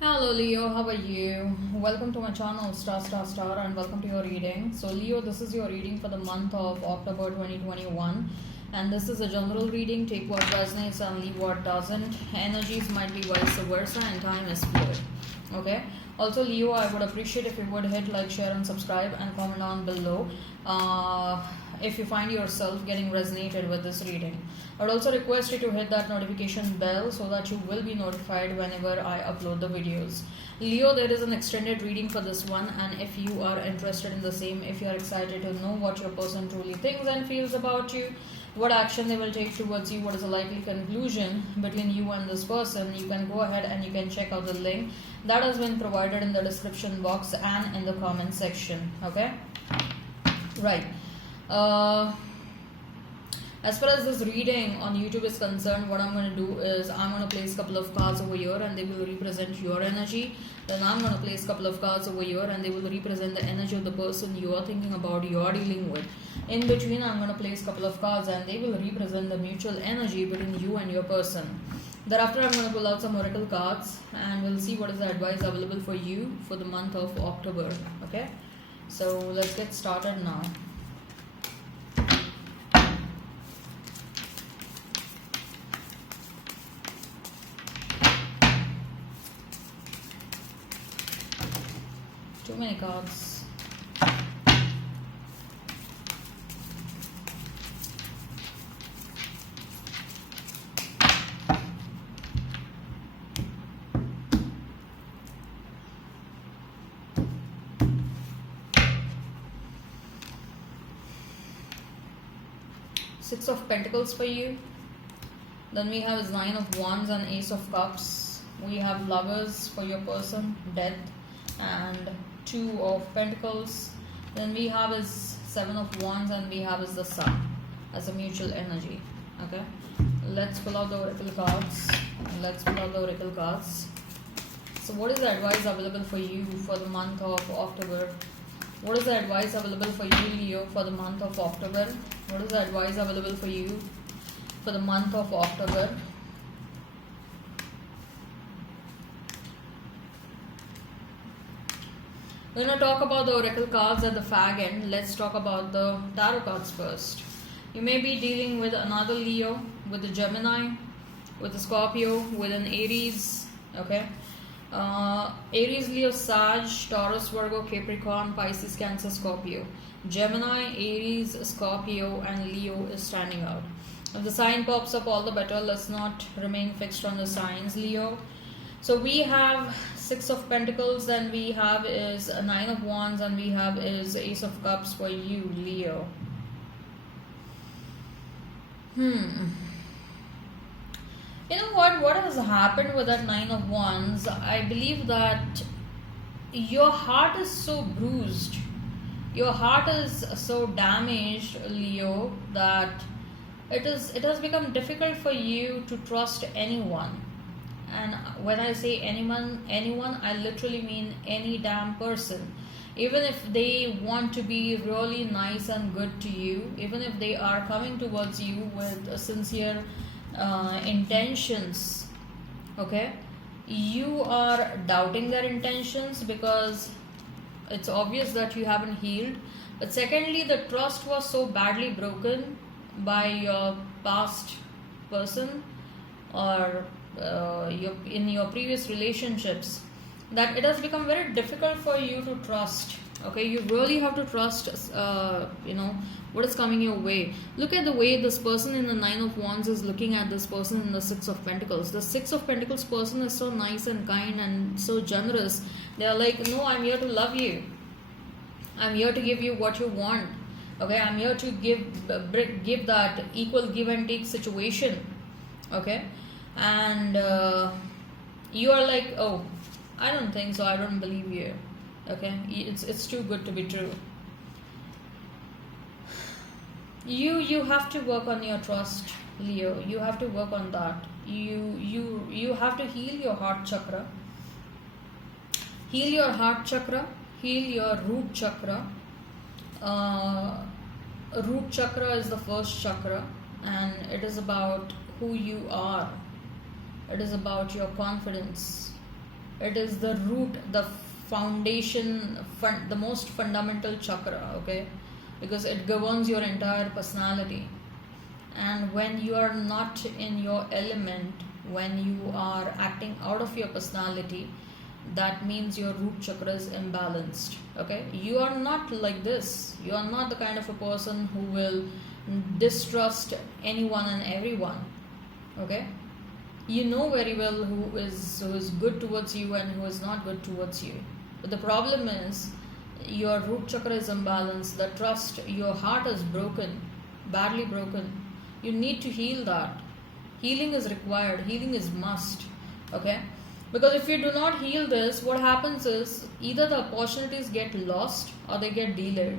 Hello Leo, how are you? Welcome to my channel Star and welcome to your reading. So Leo, this is your reading for the month of October 2021 and this is a general reading. Take what resonates and leave what doesn't. Energies might be vice versa and time is fluid. Okay. Also Leo, I would appreciate if you would hit like, share and subscribe and comment down below if you find yourself getting resonated with this reading. I would also request you to hit that notification bell so that you will be notified whenever I upload the videos. Leo, there is an extended reading for this one, and if you are interested in the same, if you are excited to know what your person truly thinks and feels about you, what action they will take towards you, what is the likely conclusion between you and this person, you can go ahead and you can check out the link that has been provided in the description box and in the comment section. Okay, right. As far as this reading on YouTube is concerned, what I'm going to do is I'm going to place a couple of cards over here and they will represent your energy. Then I'm going to place a couple of cards over here and they will represent the energy of the person you are thinking about, you are dealing with. In between, I'm going to place a couple of cards and they will represent the mutual energy between you and your person. Thereafter, I'm going to pull out some oracle cards and we'll see what is the advice available for you for the month of October. Okay, so let's get started now. Too many cards. Six of Pentacles for you. Then we have Nine of Wands and Ace of Cups. We have Lovers for your person, Death, and Two of Pentacles. Then we have is Seven of Wands and we have is the Sun as a mutual energy. Okay, let's pull out the oracle cards. So what is the advice available for you for the month of October? What is the advice available for you, Leo, for the month of October? What is the advice available for you for the month of October? We're going to talk about the oracle cards at the fag end. Let's talk about the tarot cards first. You may be dealing with another Leo, with a Gemini, with a Scorpio, with an Aries. Okay, Aries, Leo, Sag, Taurus, Virgo, Capricorn, Pisces, Cancer, Scorpio. Gemini, Aries, Scorpio and Leo is standing out. If the sign pops up, all the better. Let's not remain fixed on the signs, Leo. So we have Six of Pentacles, then we have is a Nine of Wands and we have is Ace of Cups for you, Leo. You know what has happened with that Nine of Wands? I believe that your heart is so bruised, your heart is so damaged, Leo, that it has become difficult for you to trust anyone. And when I say anyone, I literally mean any damn person. Even if they want to be really nice and good to you, even if they are coming towards you with sincere intentions, okay, you are doubting their intentions because it's obvious that you haven't healed. But secondly, the trust was so badly broken by your past person or in your previous relationships that it has become very difficult for you to trust. Okay, you really have to trust what is coming your way. Look at the way this person in the Nine of Wands is looking at this person in the Six of Pentacles. The Six of Pentacles person is so nice and kind and so generous. They are like, no, I'm here to love you, I'm here to give you what you want. Okay, I'm here to give that equal give and take situation. Okay, and you are like, oh, I don't think so, I don't believe you. Okay, it's too good to be true. You have to work on your trust, Leo. You have to work on that. You have to heal your heart chakra. Heal your heart chakra, heal your root chakra. Root chakra is the first chakra and it is about who you are. It is about your confidence. It is the root, the foundation, the most fundamental chakra, okay, because it governs your entire personality. And when you are not in your element, when you are acting out of your personality, that means your root chakra is imbalanced. Okay, you are not like this. You are not the kind of a person who will distrust anyone and everyone. Okay, you know very well who is good towards you and who is not good towards you. But the problem is your root chakra is imbalanced. The trust, your heart is broken, badly broken. You need to heal that. Healing is required. Healing is must. Okay, because if you do not heal this, what happens is either the opportunities get lost or they get delayed.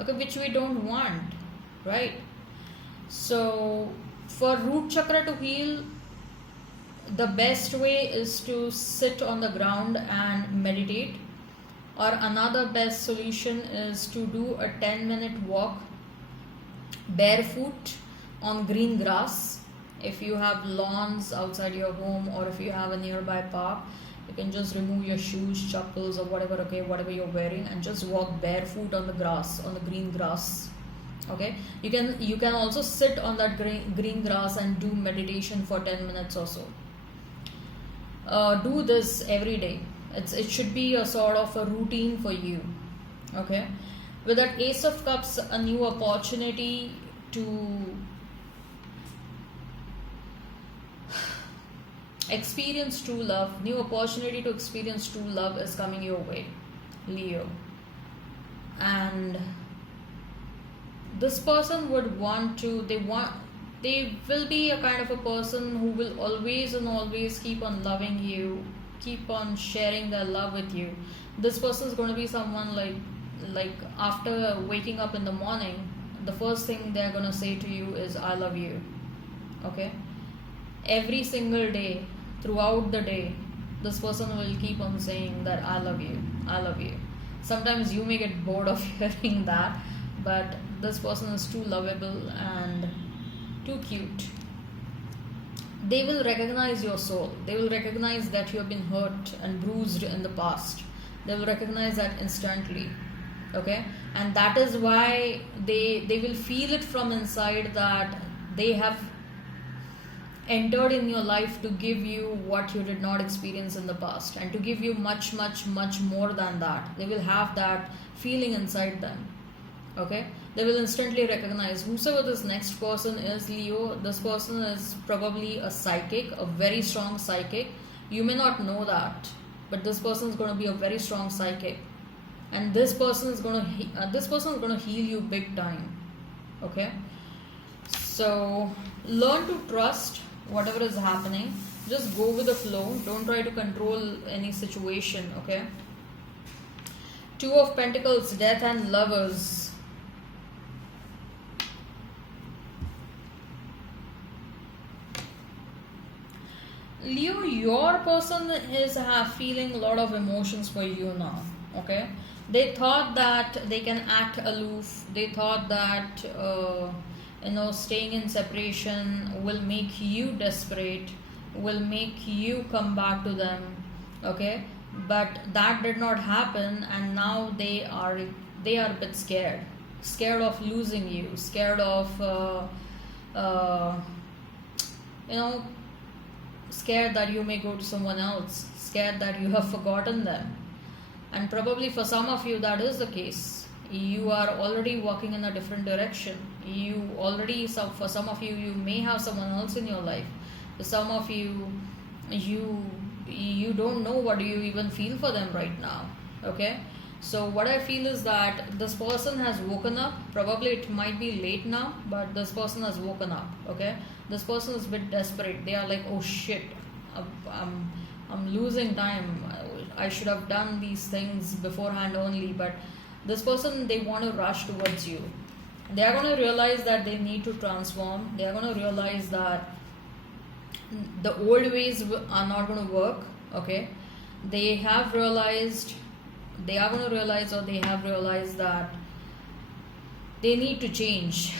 Okay, which we don't want, right? So for root chakra to heal, the best way is to sit on the ground and meditate, or another best solution is to do a 10-minute walk barefoot on green grass. If you have lawns outside your home, or if you have a nearby park, you can just remove your shoes, chappals, or whatever, okay, whatever you're wearing, and just walk barefoot on the grass, on the green grass. Okay, you can also sit on that green grass and do meditation for 10 minutes or so. Do this every day. It should be a sort of a routine for you. Okay, with that Ace of Cups, a new opportunity to experience true love, new opportunity to experience true love is coming your way, Leo. And this person would want to, they will be a kind of a person who will always and always keep on loving you, keep on sharing their love with you. This person is going to be someone like after waking up in the morning, the first thing they're going to say to you is I love you. Okay, every single day, throughout the day, this person will keep on saying that I love you, I love you. Sometimes you may get bored of hearing that, but this person is too lovable and too cute. They will recognize your soul. They will recognize that you have been hurt and bruised in the past. They will recognize that instantly. Okay, and that is why they will feel it from inside that they have entered in your life to give you what you did not experience in the past, and to give you much more than that. They will have that feeling inside them. Okay, they will instantly recognize whosoever this next person is, Leo. This person is probably a psychic, a very strong psychic. You may not know that, but this person is going to be a very strong psychic, and this person is going to heal you big time. Okay, so learn to trust whatever is happening. Just go with the flow. Don't try to control any situation. Okay, Two of Pentacles, Death and Lovers. Leo, your person is feeling a lot of emotions for you now. Okay, they thought that they can act aloof. They thought that staying in separation will make you desperate, will make you come back to them. Okay, but that did not happen, and now they are a bit scared of losing you, scared of scared that you may go to someone else, scared that you have forgotten them. And probably for some of you that is the case. You are already walking in a different direction. For some of you, you may have someone else in your life. For some of you, you don't know what you even feel for them right now. Okay, so what I feel is that this person has woken up. Probably it might be late now, but this person has woken up. Okay, this person is a bit desperate. They are like, oh shit, I'm losing time. I should have done these things beforehand only. But this person, they want to rush towards you. They are going to realize that they need to transform. They are going to realize that the old ways are not going to work. Okay, they are going to realize, or they have realized that they need to change.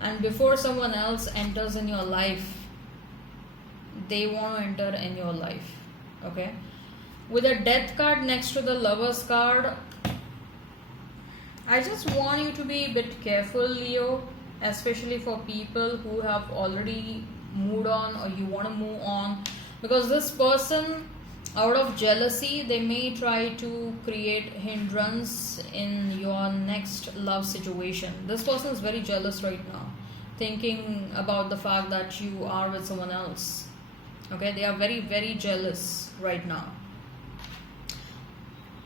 and before someone else enters in your life, they want to enter in your life. Okay, with a death card next to the lovers card, I just want you to be a bit careful, Leo, especially for people who have already moved on or you want to move on, because this person, out of jealousy, they may try to create hindrance in your next love situation. This person is very jealous right now, thinking about the fact that you are with someone else. Okay, they are very, very jealous right now.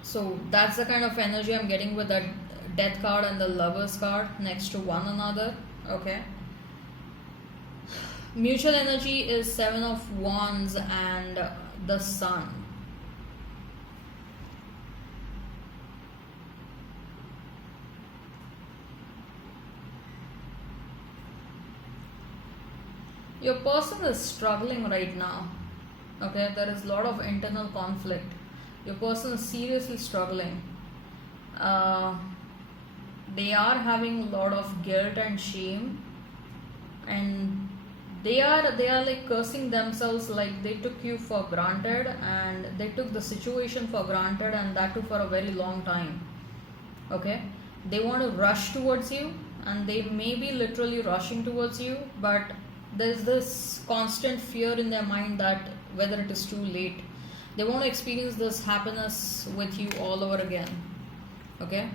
So that's the kind of energy I'm getting with that death card and the lovers card next to one another. Okay, mutual energy is 7 of Wands and the Sun. Your person is struggling right now. Okay, there is a lot of internal conflict. Your person is seriously struggling. They are having a lot of guilt and shame, and they are like cursing themselves, like they took you for granted and they took the situation for granted, and that too for a very long time. Okay, they want to rush towards you, and they may be literally rushing towards you, but there's this constant fear in their mind that whether it is too late. They want to experience this happiness with you all over again. Okay,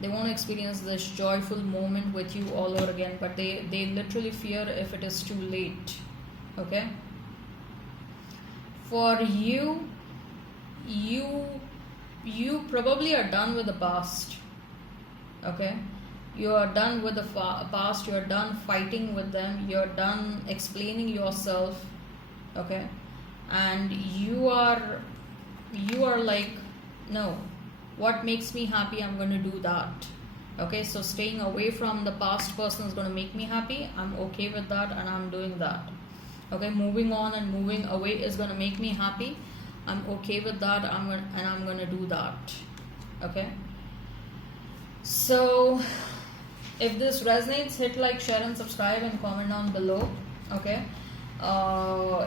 they want to experience this joyful moment with you all over again, but they literally fear if it is too late. Okay, for you probably are done with the past. Okay, you are done with the past, you are done fighting with them, you are done explaining yourself. Okay, and you are like, no, what makes me happy, I'm going to do that. Okay, so staying away from the past person is going to make me happy, I'm okay with that, and I'm doing that. Okay, moving on and moving away is going to make me happy, I'm okay with that, I'm going to do that. Okay, so if this resonates, hit like, share and subscribe and comment down below. Okay,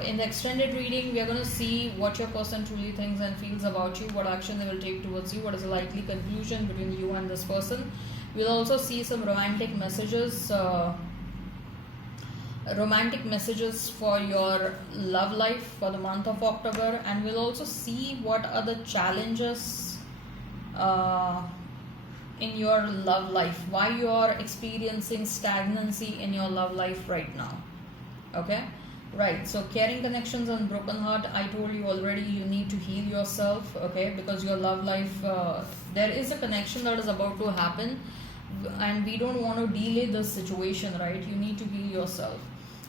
in the extended reading, we are going to see what your person truly thinks and feels about you, what action they will take towards you, what is the likely conclusion between you and this person. We'll also see some romantic messages for your love life for the month of October, and we'll also see what are the challenges in your love life, why you are experiencing stagnancy in your love life right now. Okay, right, so caring connections and broken heart, I told you already, you need to heal yourself. Okay, because your love life, there is a connection that is about to happen, and we don't want to delay this situation, right? You need to heal yourself.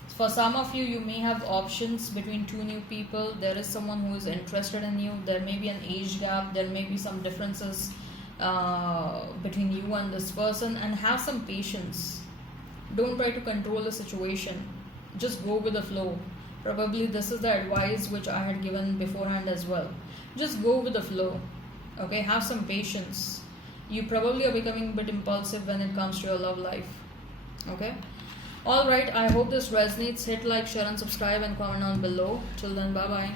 For some of you, you may have options between two new people. There is someone who is interested in you, there may be an age gap, there may be some differences between you and this person, and have some patience. Don't try to control the situation, just go with the flow. Probably this is the advice which I had given beforehand as well. Just go with the flow. Okay, have some patience. You probably are becoming a bit impulsive when it comes to your love life. Okay, alright, I hope this resonates. Hit like, share and subscribe and comment down below. Till then, bye bye.